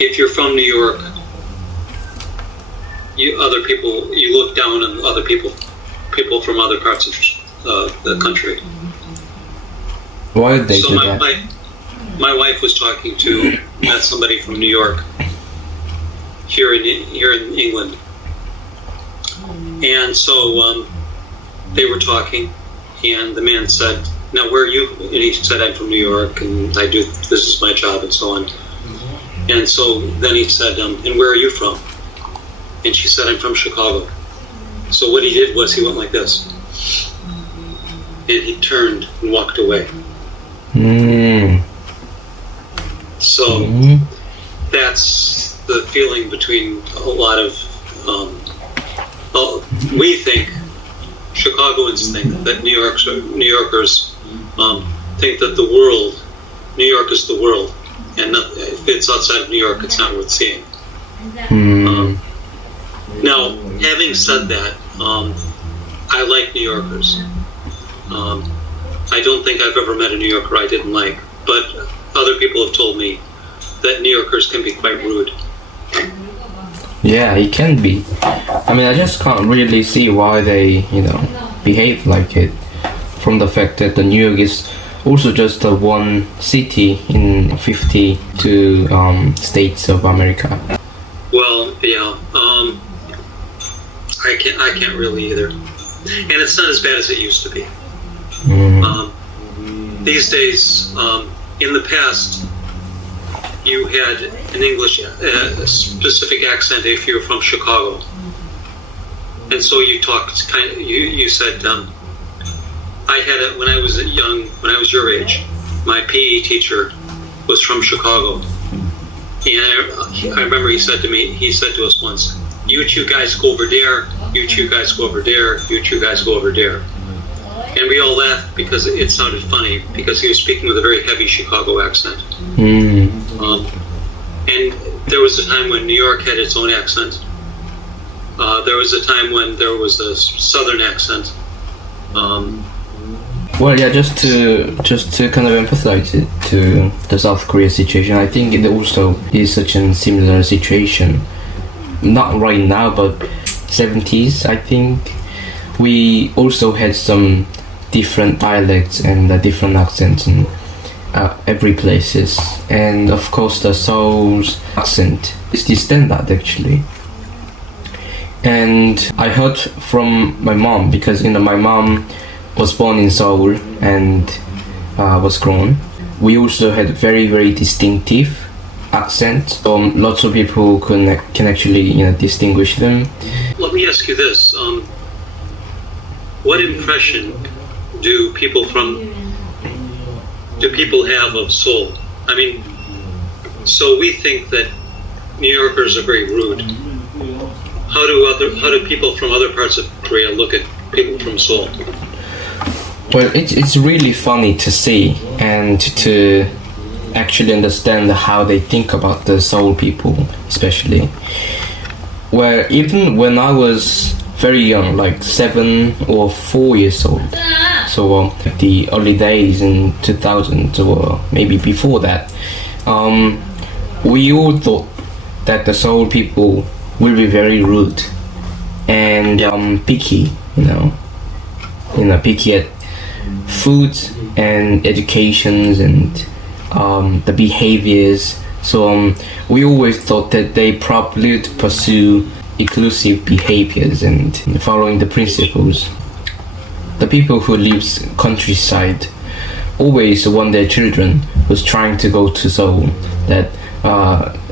if you're from New York, you look down on other people from other parts of the country. Why did they do that? My wife was met somebody from New York here in England, and so they were talking, and the man said, "Now, where are you?" And he said, "I'm from New York, and this is my job," and so on. And so then he said, "And where are you from?" And she said, "I'm from Chicago." So what he did was he went like this, and he turned and walked away. So that's the feeling between a lot of, we think, Chicagoans think that New Yorkers think that New York is the world, and if it's outside of New York, it's not worth seeing. Now, having said that, I like New Yorkers. I don't think I've ever met a New Yorker I didn't like, but other people have told me that New Yorkers can be quite rude. Yeah, it can be. I mean, I just can't really see why they, behave like it. From the fact that the New York is also just one city in 52 states of America. Well, yeah, I can't really either, and it's not as bad as it used to be. These days, in the past, you had an English specific accent if you were from Chicago, and so you talked you said, I had it when I was your age. My PE teacher was from Chicago, and I remember he said to us once, "You two guys go over there, you two guys go over there, you two guys go over there." And we all laughed because it sounded funny, because he was speaking with a very heavy Chicago accent. And there was a time when New York had its own accent. There was a time when there was a southern accent. Well, yeah, just to kind of emphasize it to the South Korea situation, I think it also is such a similar situation. Not right now, but 70s, I think. We also had some different dialects and different accents in every places, and of course the Seoul's accent is the standard actually. And I heard from my mom, because my mom was born in Seoul and was grown. We also had very, very distinctive accent. Lots of people can actually distinguish them. Let me ask you this: what impression do people have of Seoul? I mean, so we think that New Yorkers are very rude. How do people from other parts of Korea look at people from Seoul? Well, it's really funny to see and to actually understand how they think about the Seoul people, especially. Where even when I was very young, like 7 or 4 years old, so the early days in 2000 or maybe before that, we all thought that the Seoul people will be very rude and picky, picky at food and educations and the behaviors. So we always thought that they probably would pursue inclusive behaviors and following the principles. The people who lives countryside always want their children who's trying to go to Seoul that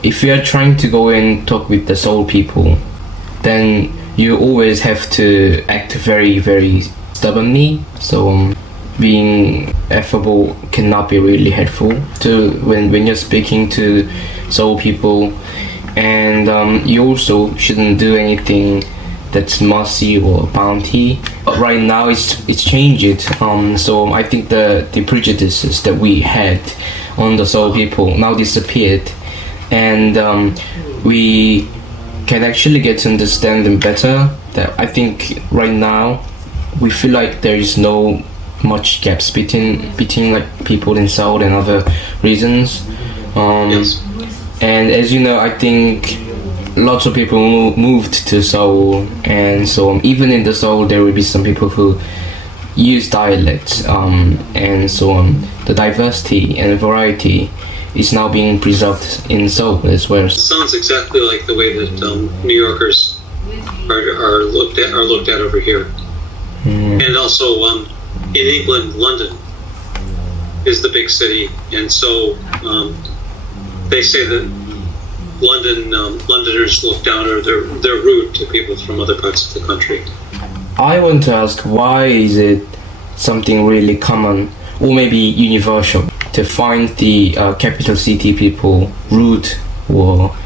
if you are trying to go and talk with the Seoul people, then you always have to act very, very stubbornly. So being affable cannot be really helpful to when you're speaking to Seoul people, and you also shouldn't do anything that's mercy or bounty. But right now it's changed. So I think the prejudices that we had on the Seoul people now disappeared, and we can actually get to understand them better. That I think right now we feel like there is no much gaps between like people in Seoul and other regions. Yes. And as you know, I think lots of people moved to Seoul, and so even in the Seoul there will be some people who use dialects, and so the diversity and variety is now being preserved in Seoul as well. Sounds exactly like the way that New Yorkers are looked at over here. And also in England, London is the big city, and so they say that Londoners look down, or they're rude to people from other parts of the country. I want to ask, why is it something really common or maybe universal to find the capital city people rude or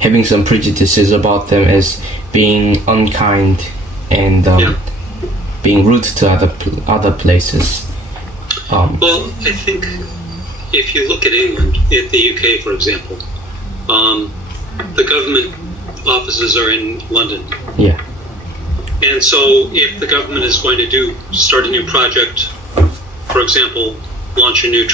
having some prejudices about them as being unkind and being rude to other places? Well, I think if you look at England, at the UK, for example, the government offices are in London. Yeah. And so if the government is going to start a new project, for example, launch a new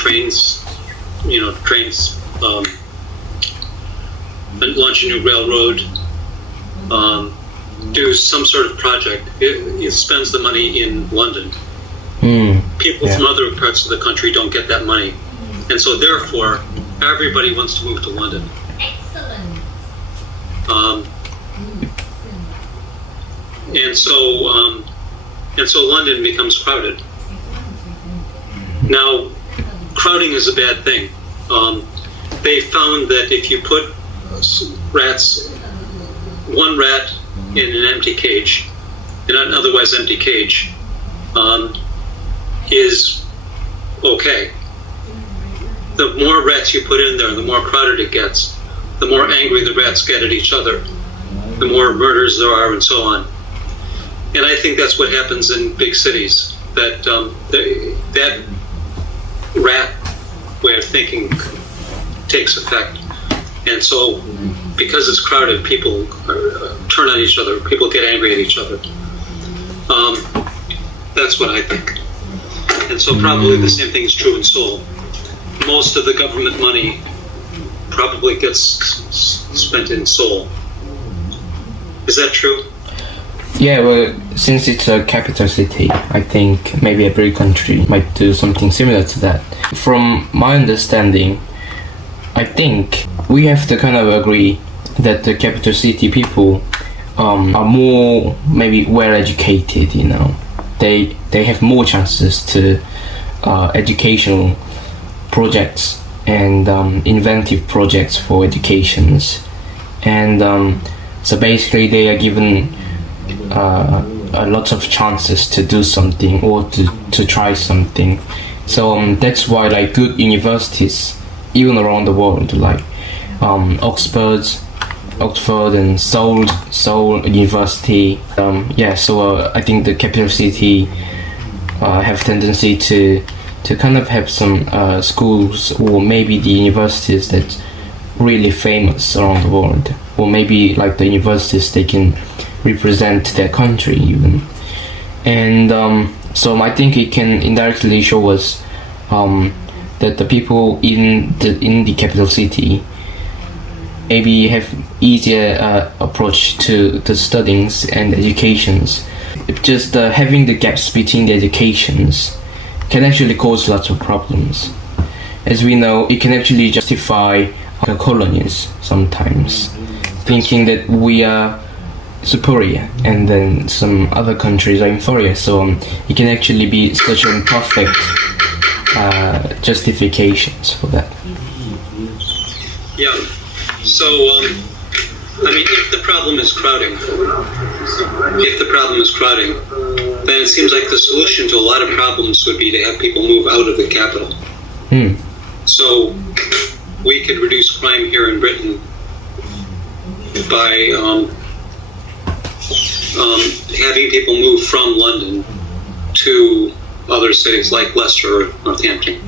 launch a new railroad, do some sort of project, it spends the money in London. People from other parts of the country don't get that money. And so therefore, everybody wants to move to London. And so London becomes crowded. Now, crowding is a bad thing. They found that if you put one rat in an empty cage, in an otherwise empty cage, is okay. The more rats you put in there, the more crowded it gets, the more angry the rats get at each other, the more murders there are, and so on. And I think that's what happens in big cities, that that rat way of thinking takes effect. And so, because it's crowded, people turn on each other, people get angry at each other. That's what I think. And so probably the same thing is true in Seoul. Most of the government money probably gets spent in Seoul. Is that true? Yeah, well, since it's a capital city, I think maybe every country might do something similar to that. From my understanding, I think we have to kind of agree that the capital city people are more maybe well educated, you know. They have more chances to educational projects and inventive projects for educations. And so basically they are given a lot of chances to do something or to try something. So that's why like good universities even around the world, like Oxford and Seoul University, so I think the capital city have tendency to kind of have some schools or maybe the universities that's really famous around the world, or maybe like the universities they can represent their country even. And so I think it can indirectly show us that the people in the capital city maybe have easier approach to the studies and educations. Just having the gaps between the educations can actually cause lots of problems. As we know, it can actually justify colonies sometimes, thinking that we are superior and then some other countries are inferior. So it can actually be such a perfect justifications for that. Yeah. So, I mean, if the problem is crowding, then it seems like the solution to a lot of problems would be to have people move out of the capital. So, we could reduce crime here in Britain by having people move from London to other cities like Leicester or Northampton.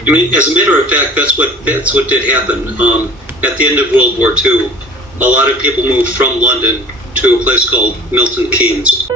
I mean, as a matter of fact, that's what did happen. At the end of World War II, a lot of people moved from London to a place called Milton Keynes.